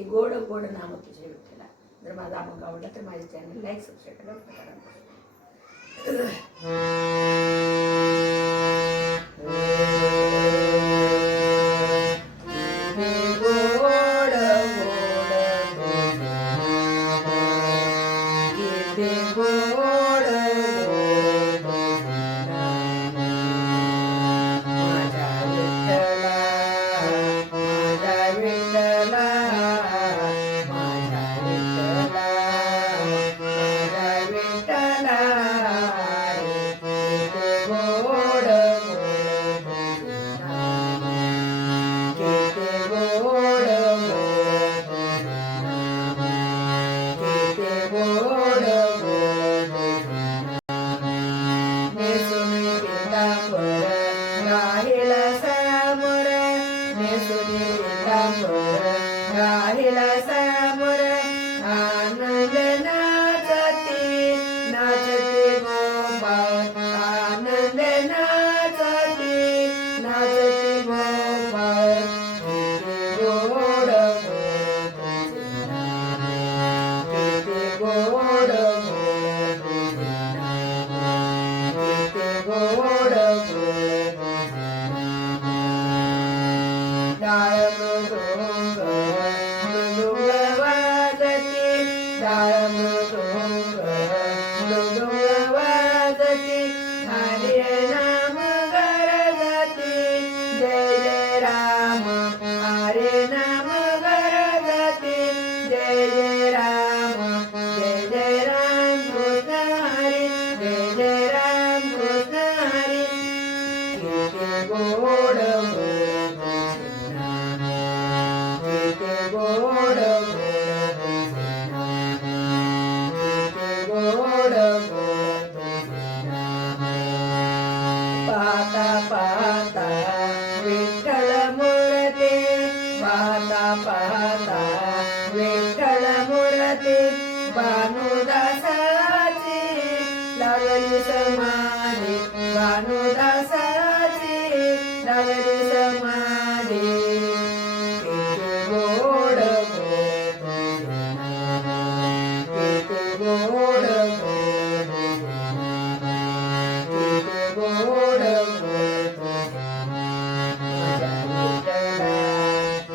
किती गोड गोड नाम तुझे विठ्ठला. जर माझा अभंग आवडला तर माझ्या चॅनल लाईक सबस्क्राईब करा. राहिला समोर आनंद नाचती नाचती गोपाळ आनंद नाचती नाचती गोपाळ किती गोड किती गोड डाळ मृदुंग मृदुंग वाजती डाळ मृदुंग मृदुंग वाजती हरी नाम गरजती जय जय राम हरे नाम गरजती जय जय राम कृष्ण हरी जय जय राम कृष्ण हरी किती गोड पाहता पाहता विठ्ठल मूर्ती पाहता पाहता विठ्ठल मूर्ती भानुदासाची लागली समाधी भानुदासाची लागली समाधी किती गोड किती गोड गोड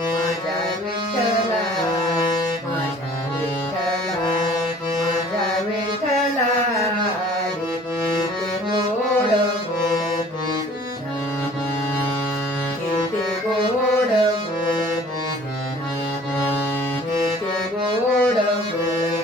माझ्या विठ्ठला माझ्या विठ्ठला माझ्या विठ्ठला माझ्या विठ्ठला किती गोड किती गोड